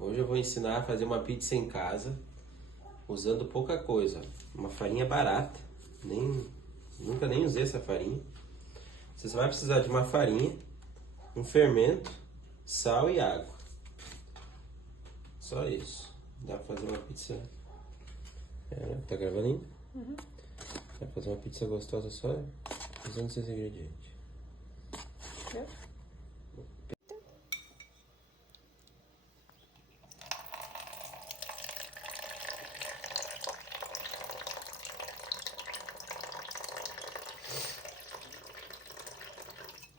Hoje eu vou ensinar a fazer uma pizza em casa, usando pouca coisa. Uma farinha barata, nunca nem usei essa farinha. Você só vai precisar de uma farinha, um fermento, sal e água. Só isso. Dá pra fazer uma pizza... tá gravando ainda? Uhum. Dá pra fazer uma pizza gostosa só usando esses ingredientes. Deu?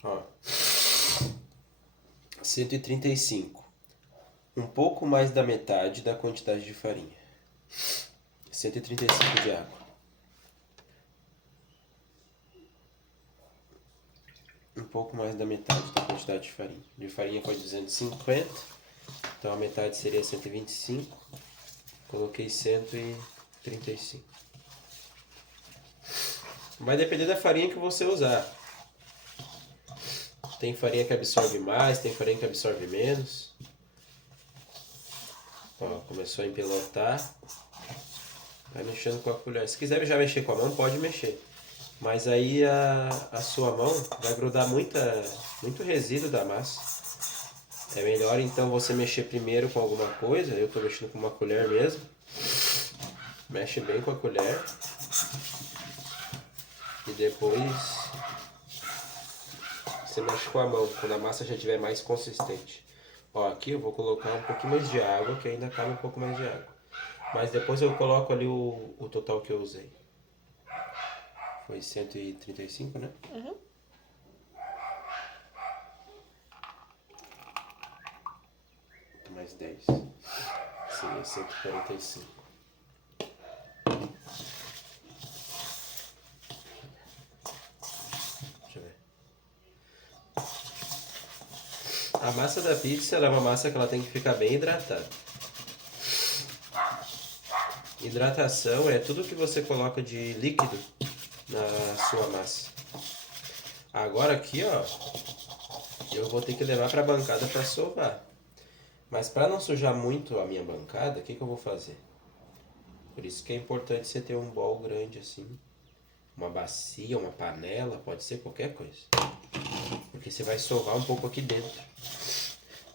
Ó, 135. Um pouco mais da metade da quantidade de farinha. 135 de água. Um pouco mais da metade da quantidade de farinha. De farinha foi 250, então a metade seria 125. Coloquei 135. Vai depender da farinha que você usar. Tem farinha que absorve mais, tem farinha que absorve menos. Ó, começou a empelotar. Vai mexendo com a colher. Se quiser já mexer com a mão, pode mexer. Mas aí a sua mão vai grudar muito resíduo da massa. É melhor então você mexer primeiro com alguma coisa. Eu estou mexendo com uma colher mesmo. Mexe bem com a colher. E depois você mexe com a mão, quando a massa já estiver mais consistente. Ó, aqui eu vou colocar um pouquinho mais de água, que ainda cabe um pouco mais de água. Mas depois eu coloco ali o total que eu usei. Foi 135, né? Uhum. Mais 10. Seria 145. Deixa eu ver. A massa da pizza ela é uma massa que ela tem que ficar bem hidratada. Hidratação é tudo que você coloca de líquido na sua massa. Agora aqui, ó, eu vou ter que levar para a bancada para sovar. Mas para não sujar muito a minha bancada, o que eu vou fazer? Por isso que é importante você ter um bowl grande assim, uma bacia, uma panela, pode ser qualquer coisa. Porque você vai sovar um pouco aqui dentro.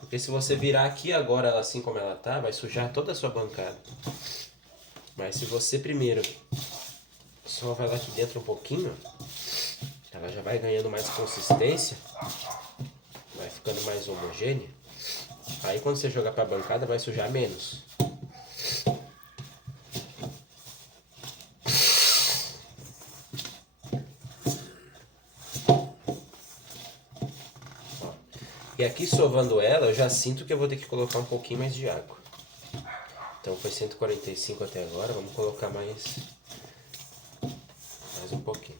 Porque se você virar aqui agora assim como ela tá, vai sujar toda a sua bancada. Mas se você primeiro sova ela aqui dentro um pouquinho, ela já vai ganhando mais consistência, vai ficando mais homogênea. Aí quando você jogar para a bancada vai sujar menos. Ó. E aqui sovando ela, eu já sinto que eu vou ter que colocar um pouquinho mais de água. Então foi 145 até agora, vamos colocar mais um pouquinho.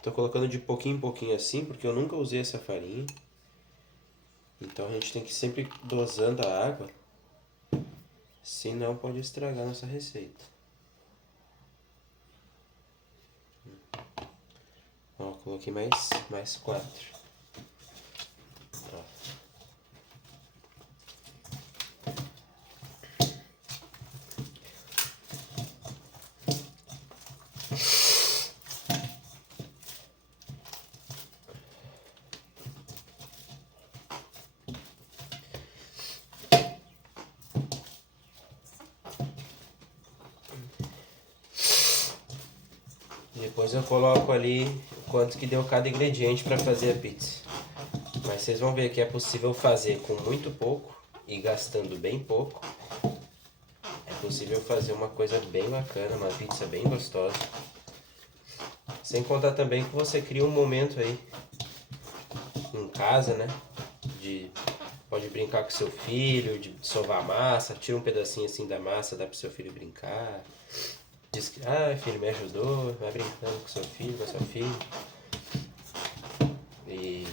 Tô colocando de pouquinho em pouquinho assim, porque eu nunca usei essa farinha. Então a gente tem que ir sempre dosando a água, senão pode estragar nossa receita. Ó, coloquei mais 4. Ó. Depois eu coloco ali o quanto que deu cada ingrediente para fazer a pizza. Mas vocês vão ver que é possível fazer com muito pouco e gastando bem pouco. É possível fazer uma coisa bem bacana, uma pizza bem gostosa. Sem contar também que você cria um momento aí em casa, né? Pode brincar com seu filho, de sovar a massa, tira um pedacinho assim da massa, dá pro seu filho brincar. Diz que, filho, me ajudou, vai brincando com seu filho, com a sua filha. E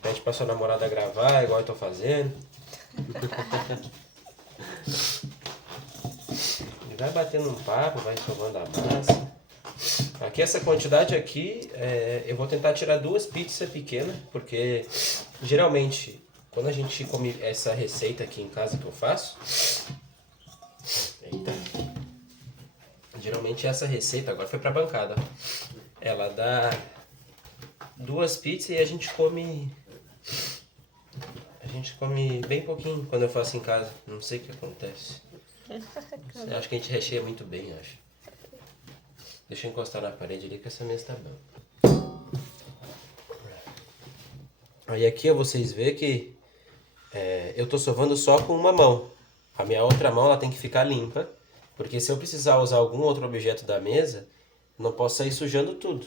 pede pra sua namorada gravar, igual eu tô fazendo. E vai batendo um papo, vai sovando a massa. Aqui essa quantidade aqui, eu vou tentar tirar 2 pizzas pequenas, porque geralmente quando a gente come essa receita aqui em casa que eu faço, eita, geralmente essa receita, agora foi pra bancada, ela dá 2 pizzas e a gente come bem pouquinho quando eu faço em casa, não sei o que acontece. Eu acho que a gente recheia muito bem, acho. Deixa eu encostar na parede ali que essa mesa tá bom. Aí aqui ó, vocês veem que eu tô sovando só com uma mão. A minha outra mão ela tem que ficar limpa, porque se eu precisar usar algum outro objeto da mesa, não posso sair sujando tudo.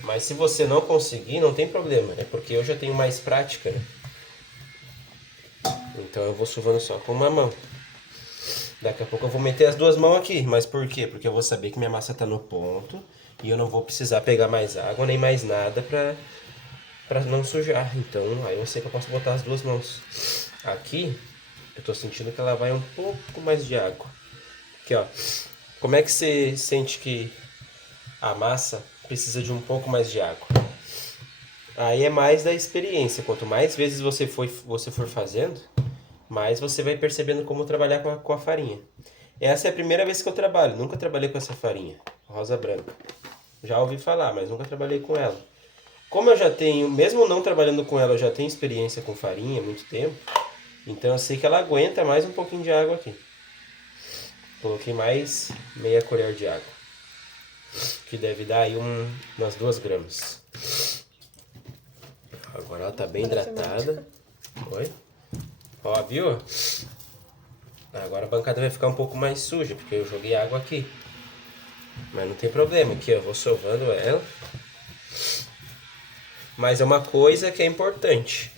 Mas se você não conseguir, não tem problema, é porque eu já tenho mais prática, né? Então eu vou sovando só com uma mão. Daqui a pouco eu vou meter as 2 mãos aqui, mas por quê? Porque eu vou saber que minha massa tá no ponto e eu não vou precisar pegar mais água nem mais nada pra não sujar. Então aí eu sei que eu posso botar as 2 mãos. Aqui eu tô sentindo que ela vai um pouco mais de água. Aqui ó, como é que você sente que a massa precisa de um pouco mais de água? Aí é mais da experiência. Quanto mais vezes você for fazendo, mais você vai percebendo como trabalhar com a farinha. Essa é a primeira vez que eu trabalho. Nunca trabalhei com essa farinha, rosa branca. Já ouvi falar, mas nunca trabalhei com ela. Como eu já tenho, mesmo não trabalhando com ela, eu já tenho experiência com farinha há muito tempo. Então eu sei que ela aguenta mais um pouquinho de água aqui. Coloquei mais meia colher de água. Que deve dar aí umas 2 gramas. Agora ela tá bem hidratada. Oi? Ó, viu? Agora a bancada vai ficar um pouco mais suja, porque eu joguei água aqui. Mas não tem problema, aqui eu vou sovando ela. Mas é uma coisa que é importante.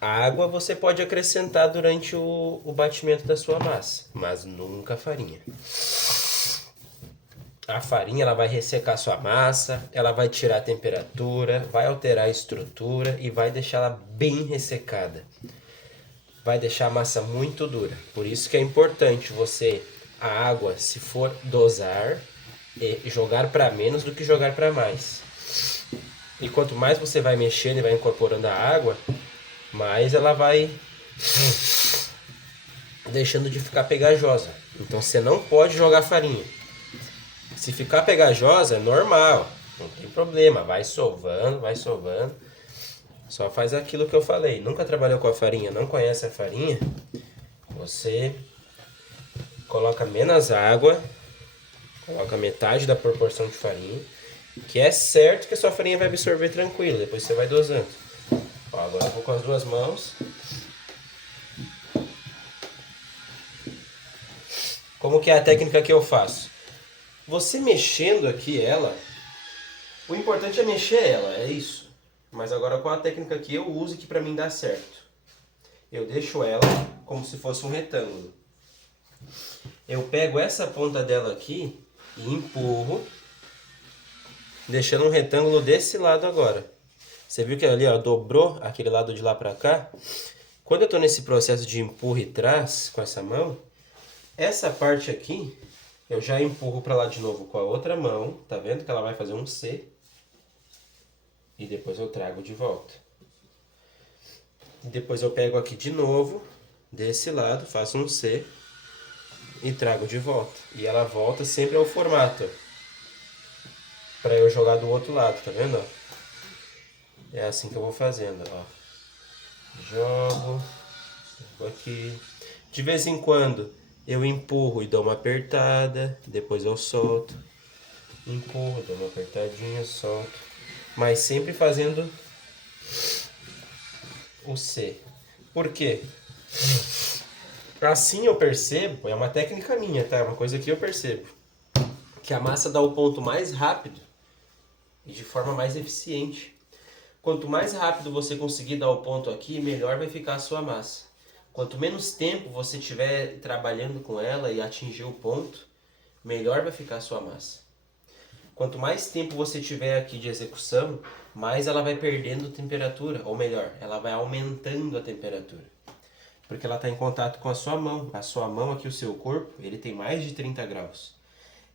A água você pode acrescentar durante o batimento da sua massa, mas nunca a farinha. A farinha ela vai ressecar a sua massa, ela vai tirar a temperatura, vai alterar a estrutura e vai deixá-la bem ressecada. Vai deixar a massa muito dura. Por isso que é importante a água, se for dosar, jogar para menos do que jogar para mais. E quanto mais você vai mexendo e vai incorporando a água, mais ela vai deixando de ficar pegajosa. Então você não pode jogar farinha. Se ficar pegajosa, é normal, não tem problema, vai sovando, vai sovando. Só faz aquilo que eu falei. Nunca trabalhou com a farinha, não conhece a farinha? Você coloca menos água, coloca metade da proporção de farinha, que é certo que a sua farinha vai absorver tranquilo, depois você vai dosando. Ó, agora eu vou com as 2 mãos. Como que é a técnica que eu faço? Você mexendo aqui ela, o importante é mexer ela, é isso. Mas agora qual a técnica que eu uso que pra mim dá certo? Eu deixo ela como se fosse um retângulo. Eu pego essa ponta dela aqui e empurro, deixando um retângulo desse lado agora. Você viu que ali ó, dobrou aquele lado de lá pra cá? Quando eu tô nesse processo de empurro e trás com essa mão, essa parte aqui eu já empurro pra lá de novo com a outra mão. Tá vendo que ela vai fazer um C? E depois eu trago de volta. Depois eu pego aqui de novo, desse lado, faço um C e trago de volta. E ela volta sempre ao formato, para eu jogar do outro lado, tá vendo? É assim que eu vou fazendo, ó. Jogo aqui. De vez em quando eu empurro e dou uma apertada, depois eu solto. Empurro, dou uma apertadinha, solto. Mas sempre fazendo o C. Por quê? Assim eu percebo, é uma técnica minha, tá? É uma coisa que eu percebo. Que a massa dá o ponto mais rápido e de forma mais eficiente. Quanto mais rápido você conseguir dar o ponto aqui, melhor vai ficar a sua massa. Quanto menos tempo você estiver trabalhando com ela e atingir o ponto, melhor vai ficar a sua massa. Quanto mais tempo você tiver aqui de execução, mais ela vai perdendo temperatura, ou melhor, ela vai aumentando a temperatura. Porque ela está em contato com a sua mão. A sua mão aqui, o seu corpo, ele tem mais de 30 graus.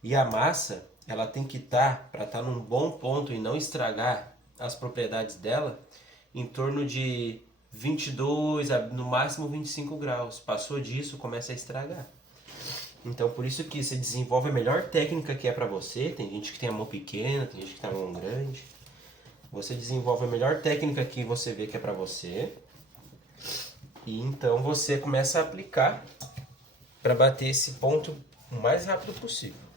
E a massa, ela tem que estar, para estar num bom ponto e não estragar as propriedades dela, em torno de 22 a no máximo 25 graus. Passou disso, começa a estragar. Então por isso que você desenvolve a melhor técnica que é para você. Tem gente que tem a mão pequena, tem gente que tem a mão grande. Você desenvolve a melhor técnica que você vê que é para você. E então você começa a aplicar para bater esse ponto o mais rápido possível.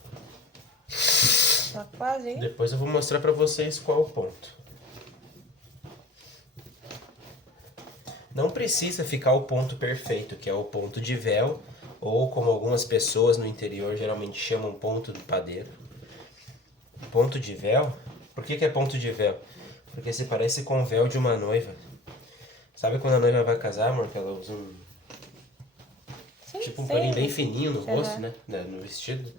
Tá quase, hein? Depois eu vou mostrar para vocês qual é o ponto. Não precisa ficar o ponto perfeito, que é o ponto de véu, ou como algumas pessoas no interior geralmente chamam ponto do padeiro. Ponto de véu? Por que é ponto de véu? Porque se parece com o véu de uma noiva. Sabe quando a noiva vai casar, amor? Que ela usa um... Sim, tipo um sei. paninho bem fininho no rosto, Uhum. né? No vestido.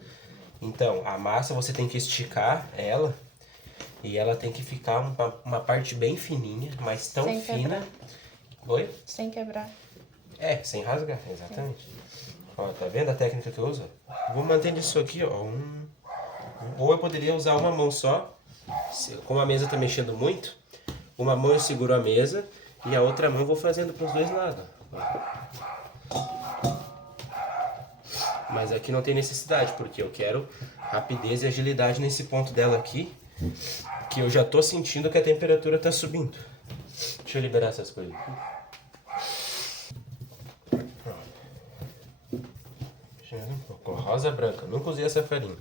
Então, a massa você tem que esticar ela. E ela tem que ficar uma parte bem fininha, mas tão Sem fina... quebrar. Oi? Sem quebrar. É, sem rasgar, exatamente. Ó, tá vendo a técnica que eu uso? Vou manter isso aqui, ó. Ou eu poderia usar uma mão só. Como a mesa tá mexendo muito, uma mão eu seguro a mesa e a outra mão eu vou fazendo pros dois lados. Mas aqui não tem necessidade, porque eu quero rapidez e agilidade nesse ponto dela aqui, que eu já tô sentindo que a temperatura tá subindo. Deixa eu liberar essas coisas aqui. Com rosa branca, nunca usei essa farinha.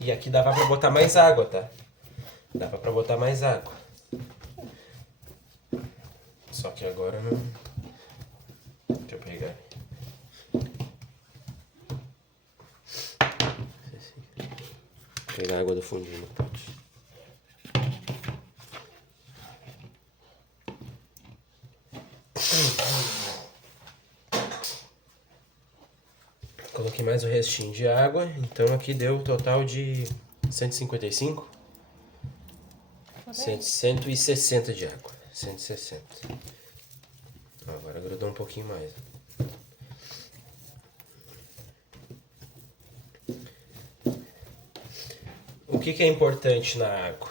E aqui dava pra botar mais água, tá? Dava pra botar mais água. Só que agora não... Deixa eu pegar. Vou pegar a água do fundinho no pote. Coloquei mais o restinho de água, então aqui deu um total de 155. 160 de água. 160. Agora grudou um pouquinho mais. O que é importante na água?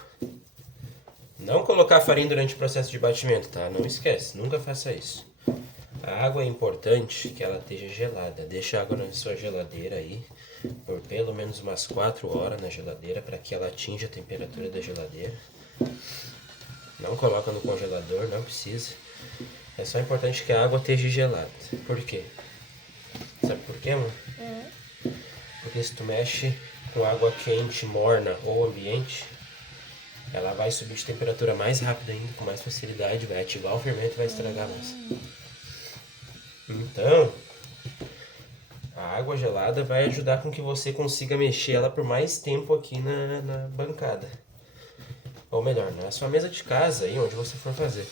Não colocar farinha durante o processo de batimento, tá? Não esquece, nunca faça isso. A água é importante que ela esteja gelada. Deixa a água na sua geladeira aí por pelo menos umas 4 horas na geladeira para que ela atinja a temperatura da geladeira. Não coloca no congelador, não precisa. É só importante que a água esteja gelada. Por quê? Sabe por quê, amor? Porque se tu mexe com água quente, morna ou ambiente, ela vai subir de temperatura mais rápido ainda, com mais facilidade, vai ativar o fermento e vai estragar a massa. Então, a água gelada vai ajudar com que você consiga mexer ela por mais tempo aqui na bancada. Ou melhor, na sua mesa de casa, aí onde você for fazer.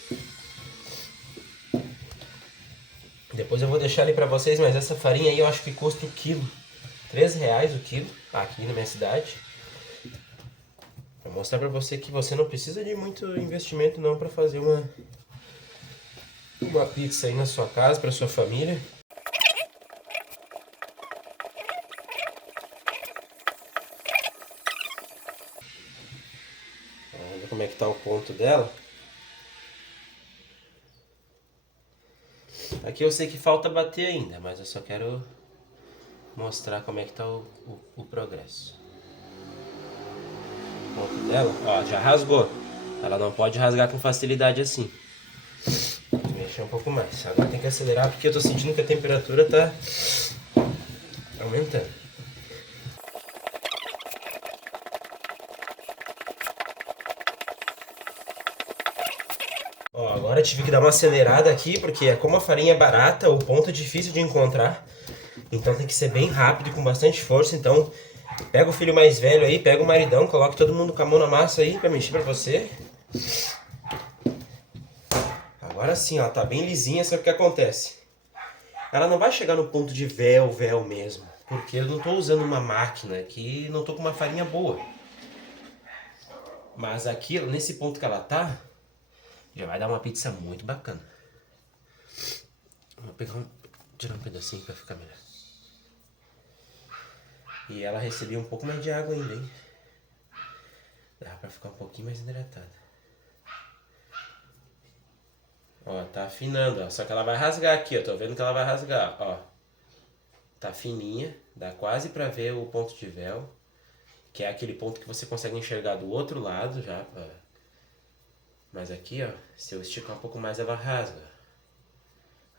Depois eu vou deixar ali pra vocês, mas essa farinha aí eu acho que custa o quilo. R$3 o quilo, aqui na minha cidade. Vou mostrar pra você que você não precisa de muito investimento não pra fazer uma pizza aí na sua casa, pra sua família. Vamos ver como é que tá o ponto dela. Aqui eu sei que falta bater ainda, mas eu só quero mostrar como é que tá o progresso. O ponto dela, ó, já rasgou. Ela não pode rasgar com facilidade assim. Tem que mexer um pouco mais. Agora tem que acelerar porque eu tô sentindo que a temperatura tá aumentando. Ó, agora eu tive que dar uma acelerada aqui, porque como a farinha é barata, o ponto é difícil de encontrar. Então tem que ser bem rápido e com bastante força. Então pega o filho mais velho aí, pega o maridão, coloque todo mundo com a mão na massa aí pra mexer pra você. Agora sim, ela tá bem lisinha, sabe o que acontece? Ela não vai chegar no ponto de véu mesmo, porque eu não tô usando uma máquina aqui, não tô com uma farinha boa. Mas aqui, nesse ponto que ela tá, já vai dar uma pizza muito bacana. Vou pegar tirar um pedacinho pra ficar melhor. E ela recebia um pouco mais de água ainda, hein? Dá pra ficar um pouquinho mais hidratada. Ó, tá afinando, ó. Só que ela vai rasgar aqui, ó. Tô vendo que ela vai rasgar, ó. Tá fininha. Dá quase pra ver o ponto de véu. Que é aquele ponto que você consegue enxergar do outro lado já. Mas aqui, ó. Se eu esticar um pouco mais, ela rasga.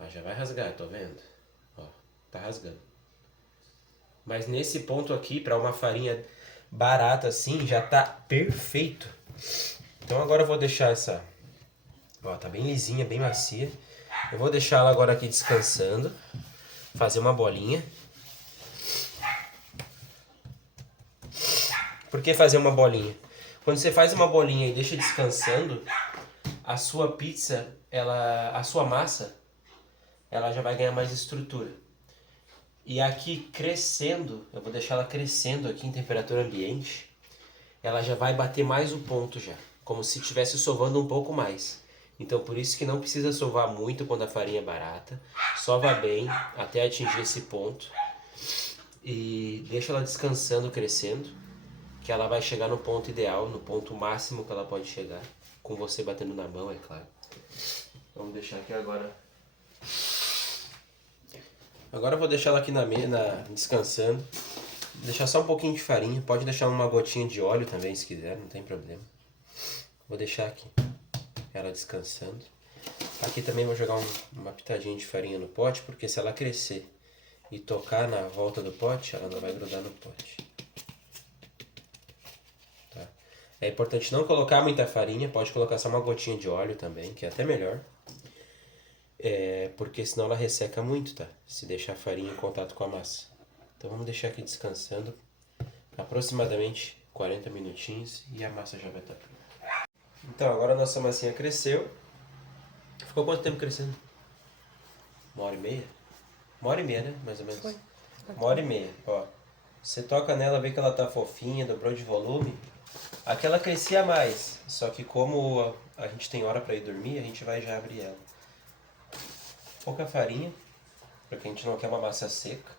Ó, já vai rasgar, tô vendo? Ó, tá rasgando. Mas nesse ponto aqui, pra uma farinha barata assim, já tá perfeito. Então agora eu vou deixar essa... Ó, tá bem lisinha, bem macia. Eu vou deixar ela agora aqui descansando. Fazer uma bolinha. Por que fazer uma bolinha? Quando você faz uma bolinha e deixa descansando, a sua pizza, a sua massa, ela já vai ganhar mais estrutura. E aqui crescendo, eu vou deixar ela crescendo aqui em temperatura ambiente, ela já vai bater mais o ponto já, como se estivesse sovando um pouco mais. Então por isso que não precisa sovar muito quando a farinha é barata, sova bem até atingir esse ponto e deixa ela descansando, crescendo, que ela vai chegar no ponto ideal, no ponto máximo que ela pode chegar, com você batendo na mão, é claro. Vamos deixar aqui agora. Agora eu vou deixar ela aqui descansando. Vou deixar só um pouquinho de farinha. Pode deixar uma gotinha de óleo também, se quiser, não tem problema. Vou deixar aqui ela descansando. Aqui também vou jogar uma pitadinha de farinha no pote, porque se ela crescer e tocar na volta do pote, ela não vai grudar no pote. Tá? É importante não colocar muita farinha, pode colocar só uma gotinha de óleo também, que é até melhor. Porque senão ela resseca muito, tá? Se deixar a farinha em contato com a massa. Então vamos deixar aqui descansando aproximadamente 40 minutinhos e a massa já vai estar pronta. Então agora a nossa massinha cresceu. Ficou quanto tempo crescendo? 1h30? 1h30, né? Mais ou menos. Foi. 1h30, ó. Você toca nela, vê que ela tá fofinha, dobrou de volume. Aqui ela crescia mais, só que como a gente tem hora para ir dormir, a gente vai já abrir ela. Pouca farinha, porque a gente não quer uma massa seca.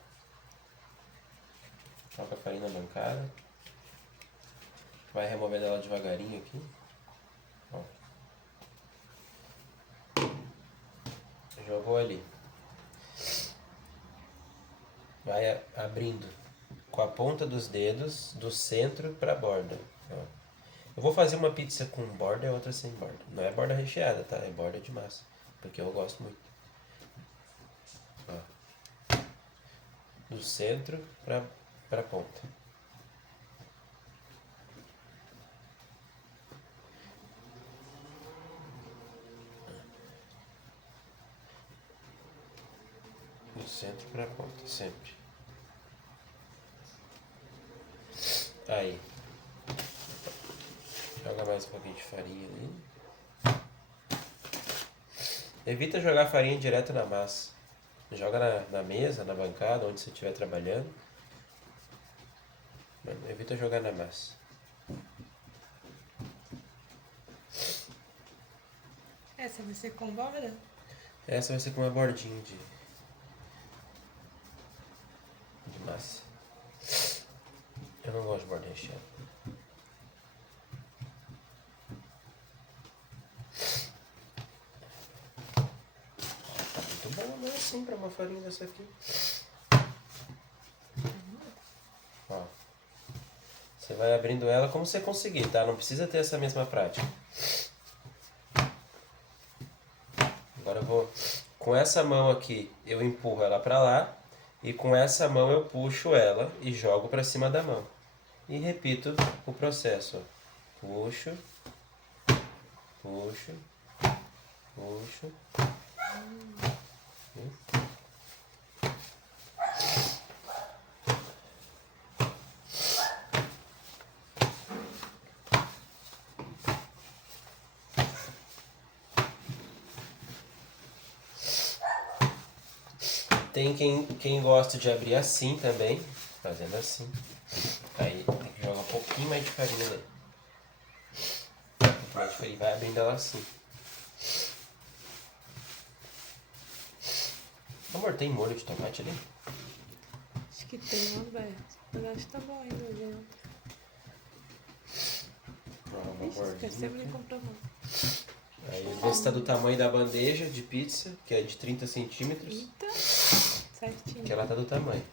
Joga a farinha na bancada. Vai removendo ela devagarinho aqui. Ó. Jogou ali. Vai abrindo com a ponta dos dedos do centro para a borda. Ó. Eu vou fazer uma pizza com borda e outra sem borda. Não é borda recheada, tá? É borda de massa, porque eu gosto muito. Ó. Do centro para a ponta. Do centro para a ponta, sempre. Aí. Joga mais um pouquinho de farinha ali. Evita jogar farinha direto na massa. Joga na mesa, na bancada, onde você estiver trabalhando. Evita jogar na massa. Essa vai ser com borda? Essa vai ser com uma bordinha de massa. Eu não gosto de borda recheada. Tá muito bom, né? Assim, pra uma farinha dessa aqui. Ó. Você vai abrindo ela como você conseguir, tá? Não precisa ter essa mesma prática. Agora eu vou... Com essa mão aqui, eu empurro ela pra lá. E com essa mão eu puxo ela e jogo pra cima da mão. E repito o processo. Ó. Puxo. Puxo. Puxo. Tem quem gosta de abrir assim também, fazendo assim. Aí tem que jogar um pouquinho mais de farinha nele. E vai abrindo ela assim. Amor, tem molho de tomate ali? Acho que tem um aberto. Mas acho que tá bom ainda, viu? Uma Ixi, esquecemos de bordinha. comprar uma. Aí vê se tá do tamanho da bandeja de pizza, que é de 30 centímetros. Eita, certinho. Que ela tá do tamanho.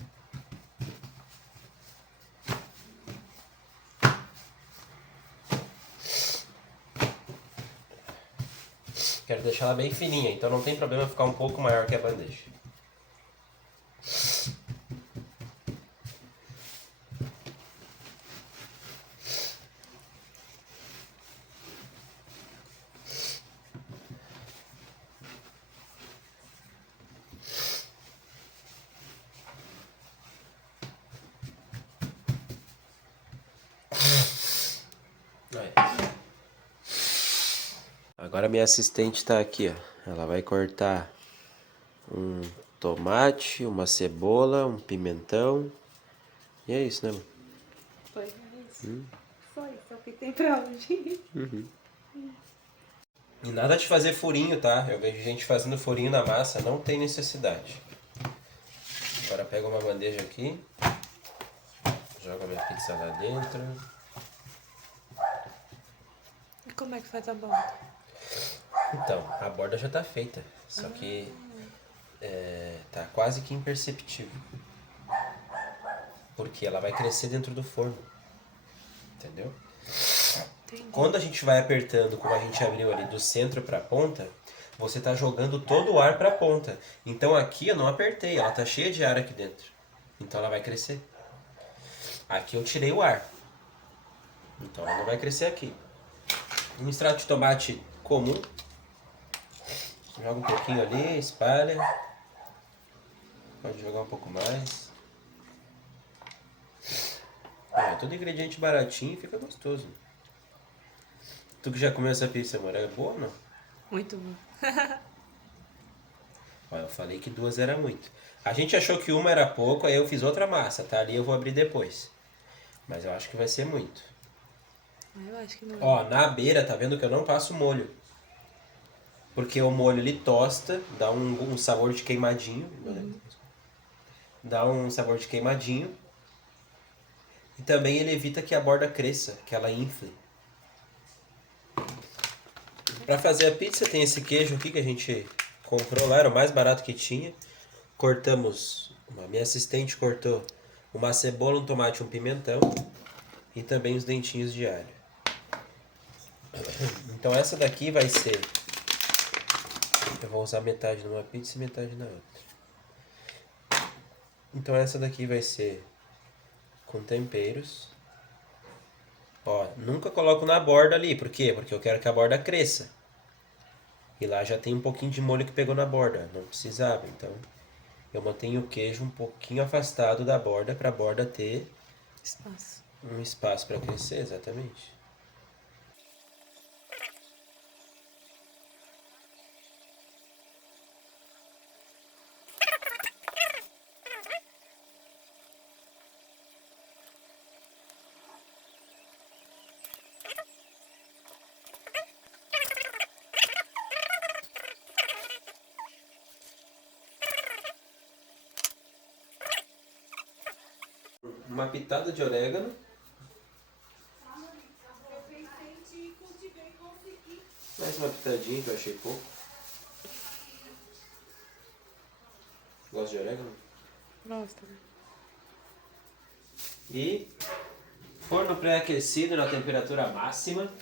Quero deixar ela bem fininha, então não tem problema ficar um pouco maior que a bandeja. Aí. Agora minha assistente está aqui, ó. Ela vai cortar um tomate, uma cebola, um pimentão. E é isso, né, mano? Foi isso. Só isso é o que tem pra hoje. E nada de fazer furinho, tá? Eu vejo gente fazendo furinho na massa, não tem necessidade. Agora pega uma bandeja aqui, joga minha pizza lá dentro. E como é que faz a borda? Então, a borda já tá feita, só que tá quase que imperceptível. Porque ela vai crescer dentro do forno, entendeu? Entendi. Quando a gente vai apertando, como a gente abriu ali do centro para a ponta, você tá jogando todo o ar para a ponta. Então aqui eu não apertei, ela tá cheia de ar aqui dentro. Então ela vai crescer. Aqui eu tirei o ar. Então ela não vai crescer aqui. Um extrato de tomate comum. Joga um pouquinho ali, espalha. Pode jogar um pouco mais. Tudo ingrediente baratinho e fica gostoso. Tu que já comeu essa pizza, amor, é boa ou não? Muito bom. Ó, eu falei que 2 era muito. A gente achou que uma era pouco, aí eu fiz outra massa, tá? Ali eu vou abrir depois. Mas eu acho que vai ser muito. Eu acho que não é. Ó, na beira, tá vendo que eu não passo molho. Porque o molho ele tosta, dá um sabor de queimadinho. Dá um sabor de queimadinho. E também ele evita que a borda cresça, que ela infle. Pra fazer a pizza tem esse queijo aqui que a gente comprou lá, era o mais barato que tinha. Cortamos, a minha assistente cortou uma cebola, um tomate e um pimentão. E também os dentinhos de alho. Então essa daqui vai ser... Eu vou usar metade numa pizza e metade na outra. Então essa daqui vai ser com temperos. Ó, nunca coloco na borda ali. Por quê? Porque eu quero que a borda cresça. E lá já tem um pouquinho de molho que pegou na borda. Não precisava. Então eu mantenho o queijo um pouquinho afastado da borda para a borda ter Espaço. um espaço para crescer, exatamente. Uma pitada de orégano. Mais uma pitadinha que eu achei pouco. Gosto de orégano. Gosto. E forno pré-aquecido na temperatura máxima.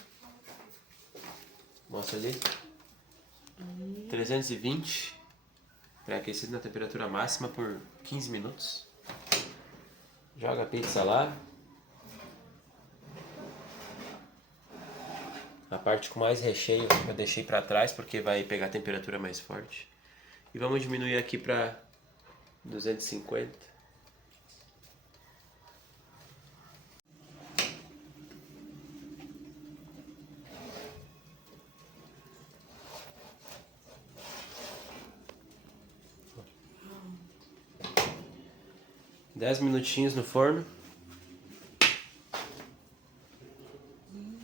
Mostra ali. 320. Pré-aquecido na temperatura máxima por 15 minutos. Joga a pizza lá. A parte com mais recheio eu deixei para trás porque vai pegar a temperatura mais forte. E vamos diminuir aqui para 250. Dez minutinhos no forno.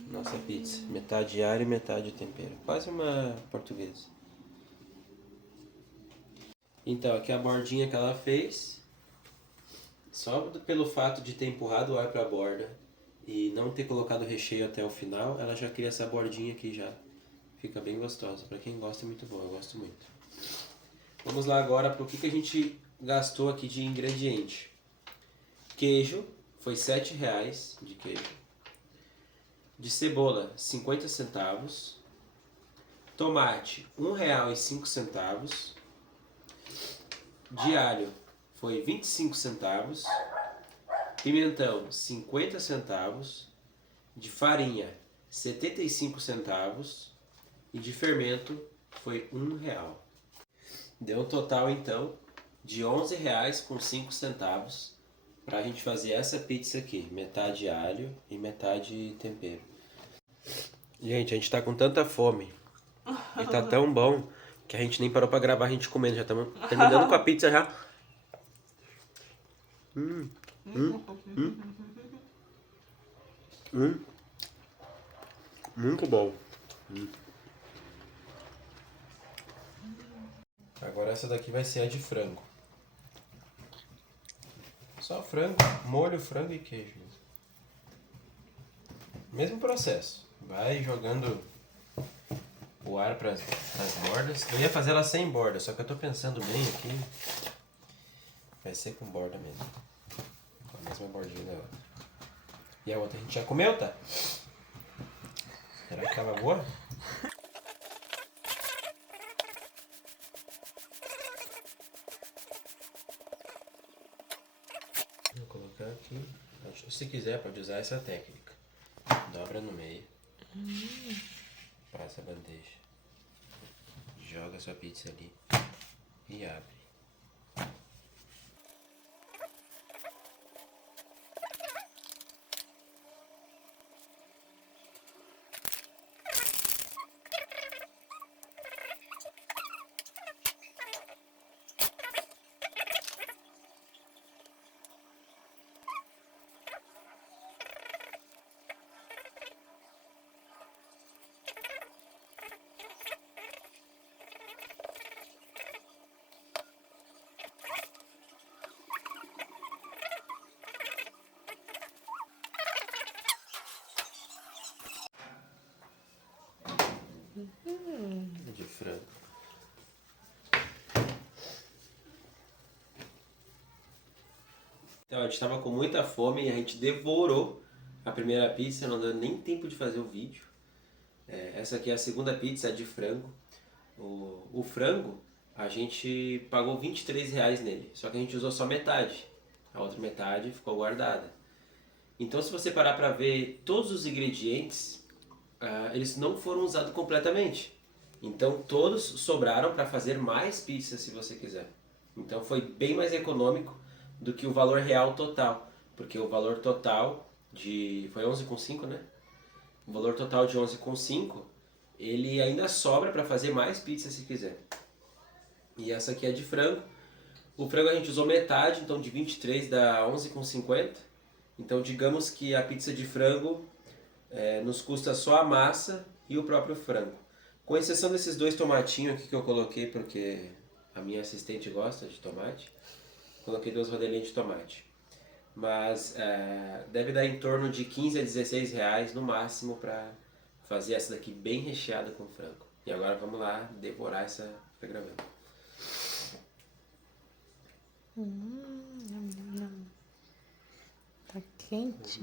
Nossa pizza. Metade alho e metade tempero. Quase uma portuguesa. Então, aqui a bordinha que ela fez. Só pelo fato de ter empurrado o ar para a borda e não ter colocado o recheio até o final, ela já cria essa bordinha aqui já. Fica bem gostosa. Para quem gosta é muito bom, eu gosto muito. Vamos lá agora para o que a gente gastou aqui de ingrediente. Queijo, foi R$7 de queijo. De cebola, 50 centavos. Tomate, R$1,05. De alho, foi 25 centavos. Pimentão, 50 centavos. De farinha, 75 centavos. E de fermento, foi R$1. Deu um total, então, de R$11,05 para a gente fazer essa pizza aqui. Metade alho e metade tempero. Gente, a gente tá com tanta fome e tá tão bom que a gente nem parou para gravar a gente comendo. Já estamos terminando com a pizza já. Muito bom. Agora essa daqui vai ser a de frango. Só frango, molho, frango e queijo. Mesmo processo. Vai jogando o ar para as bordas. Eu ia fazer ela sem borda, só que eu tô pensando bem aqui. Vai ser com borda mesmo. Com a mesma bordinha da outra. E a outra a gente já comeu, tá? Será que tava boa? Vou colocar aqui. Se quiser, pode usar essa técnica. Dobra no meio. Passa a bandeja. Joga sua pizza ali. E abre. De frango. Então, a gente estava com muita fome e a gente devorou a primeira pizza, não deu nem tempo de fazer o vídeo. Essa aqui é a segunda pizza de frango. O frango, a gente pagou R$23 nele, só que a gente usou só metade. A outra metade ficou guardada. Então, se você parar para ver todos os ingredientes, eles não foram usados completamente. Então, todos sobraram para fazer mais pizzas se você quiser. Então, foi bem mais econômico do que o valor real total. Porque o valor total foi 11,5, né? O valor total de 11,5, ele ainda sobra para fazer mais pizza se quiser. E essa aqui é de frango. O frango a gente usou metade, então de 23 dá 11,50. Então digamos que a pizza de frango nos custa só a massa e o próprio frango. Com exceção desses dois tomatinhos aqui que eu coloquei, porque a minha assistente gosta de tomate. Coloquei 2 rodelinhas de tomate. Mas deve dar em torno de 15 a 16 reais no máximo para fazer essa daqui bem recheada com frango. E agora vamos lá devorar essa. Fica gravando. Tá quente.